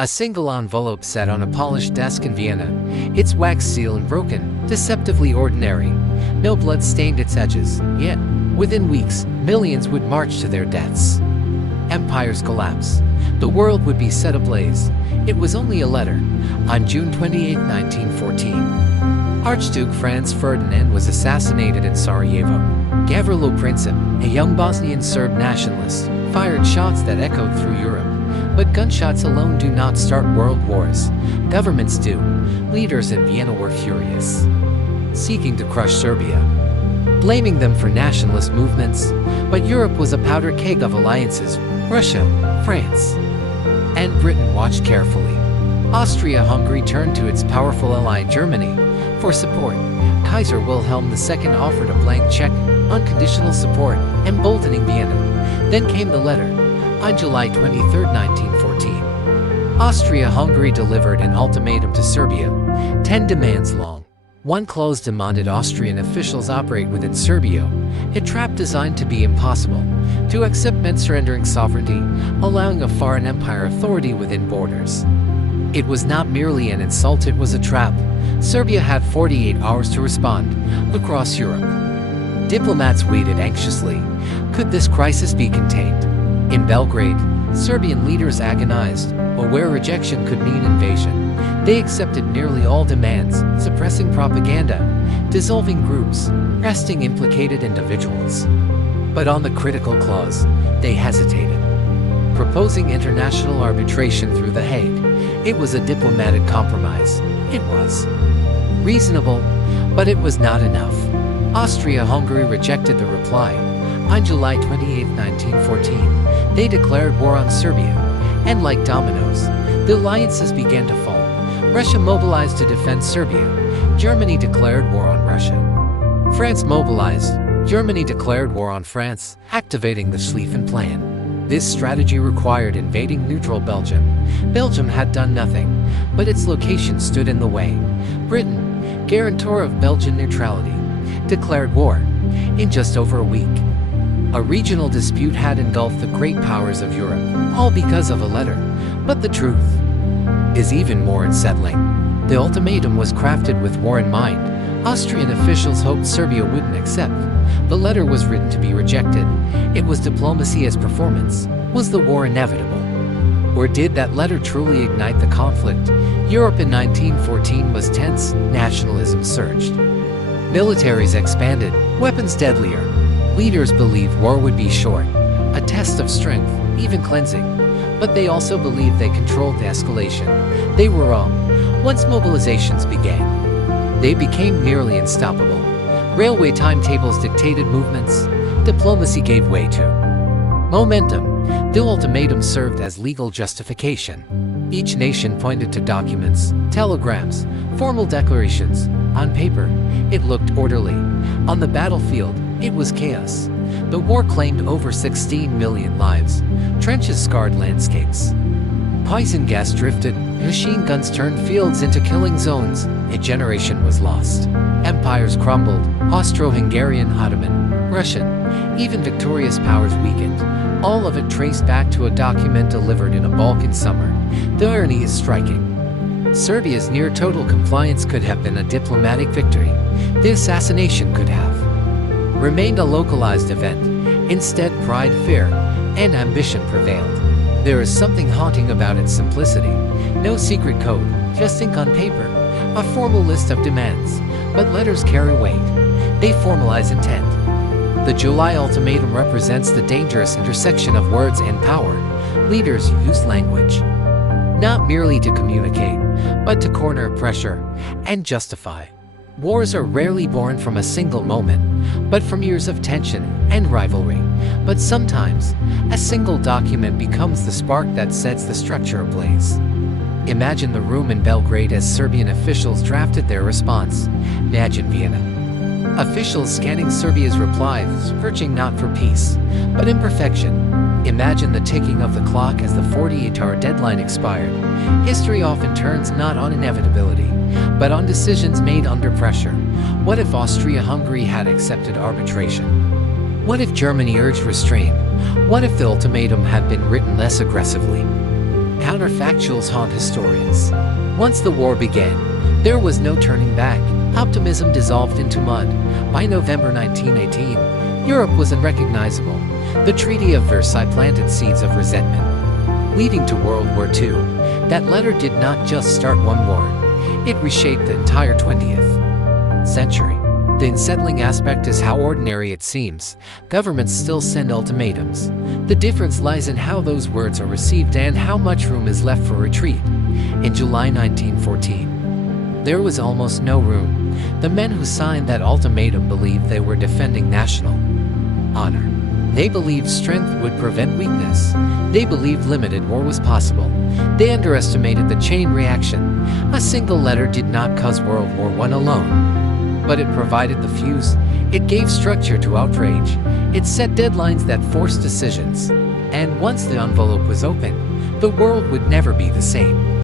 A single envelope sat on a polished desk in Vienna, its wax seal unbroken, deceptively ordinary. No blood stained its edges, yet, within weeks, millions would march to their deaths. Empires collapse. The world would be set ablaze. It was only a letter. On June 28, 1914, Archduke Franz Ferdinand was assassinated in Sarajevo. Gavrilo Princip, a young Bosnian Serb nationalist, fired shots that echoed through Europe. But gunshots alone do not start world wars. Governments do. Leaders in Vienna were furious, seeking to crush Serbia, blaming them for nationalist movements. But Europe was a powder keg of alliances. Russia, France, and Britain watched carefully. Austria-Hungary turned to its powerful ally Germany for support. Kaiser Wilhelm II offered a blank check, unconditional support, emboldening Vienna. Then came the letter. On July 23, 1914, Austria-Hungary delivered an ultimatum to Serbia, 10 demands long. One clause demanded Austrian officials operate within Serbia, a trap designed to be impossible, to accept men surrendering sovereignty, allowing a foreign empire authority within borders. It was not merely an insult, it was a trap. Serbia had 48 hours to respond, across Europe. Diplomats waited anxiously. Could this crisis be contained? In Belgrade, Serbian leaders agonized, aware rejection could mean invasion. They accepted nearly all demands, suppressing propaganda, dissolving groups, arresting implicated individuals. But on the critical clause, they hesitated, proposing international arbitration through The Hague. It was a diplomatic compromise. It was reasonable, but it was not enough. Austria-Hungary rejected the reply. On July 28, 1914, they declared war on Serbia, and like dominoes, the alliances began to fall. Russia mobilized to defend Serbia. Germany declared war on Russia. France mobilized. Germany declared war on France, activating the Schlieffen Plan. This strategy required invading neutral Belgium. Belgium had done nothing, but its location stood in the way. Britain, guarantor of Belgian neutrality, declared war in just over a week. A regional dispute had engulfed the great powers of Europe, all because of a letter. But the truth is even more unsettling. The ultimatum was crafted with war in mind. Austrian officials hoped Serbia wouldn't accept. The letter was written to be rejected. It was diplomacy as performance. Was the war inevitable? Or did that letter truly ignite the conflict? Europe in 1914 was tense, nationalism surged. Militaries expanded, weapons deadlier. Leaders believed war would be short, a test of strength, even cleansing. But they also believed they controlled the escalation. They were wrong. Once mobilizations began, they became nearly unstoppable. Railway timetables dictated movements. Diplomacy gave way to momentum. The ultimatum served as legal justification. Each nation pointed to documents, telegrams, formal declarations. On paper, it looked orderly. On the battlefield, it was chaos. The war claimed over 16 million lives. Trenches scarred landscapes. Poison gas drifted. Machine guns turned fields into killing zones. A generation was lost. Empires crumbled. Austro-Hungarian, Ottoman, Russian, even victorious powers weakened. All of it traced back to a document delivered in a Balkan summer. The irony is striking. Serbia's near-total compliance could have been a diplomatic victory. The assassination could have remained a localized event. Instead, pride, fear, and ambition prevailed. There is something haunting about its simplicity. No secret code, just ink on paper, a formal list of demands. But letters carry weight. They formalize intent. The July Ultimatum represents the dangerous intersection of words and power. Leaders use language not merely to communicate, but to corner pressure and justify. Wars are rarely born from a single moment, but from years of tension and rivalry. But sometimes, a single document becomes the spark that sets the structure ablaze. Imagine the room in Belgrade as Serbian officials drafted their response. Imagine Vienna. Officials scanning Serbia's replies, searching not for peace, but imperfection. Imagine the ticking of the clock as the 48-hour deadline expired. History often turns not on inevitability, but on decisions made under pressure. What if Austria-Hungary had accepted arbitration? What if Germany urged restraint? What if the ultimatum had been written less aggressively? counterfactuals haunt historians. Once the war began, there was no turning back. Optimism dissolved into mud. By November 1918, Europe was unrecognizable. The Treaty of Versailles planted seeds of resentment, leading to World War II. That letter did not just start one war, it reshaped the entire 20th century. The unsettling aspect is how ordinary it seems. Governments still send ultimatums. The difference lies in how those words are received and how much room is left for retreat. In July 1914, there was almost no room. The men who signed that ultimatum believed they were defending national honor. They believed strength would prevent weakness. They believed limited war was possible. They underestimated the chain reaction. A single letter did not cause World War I alone, but it provided the fuse. It gave structure to outrage. It set deadlines that forced decisions. And once the envelope was open, the world would never be the same.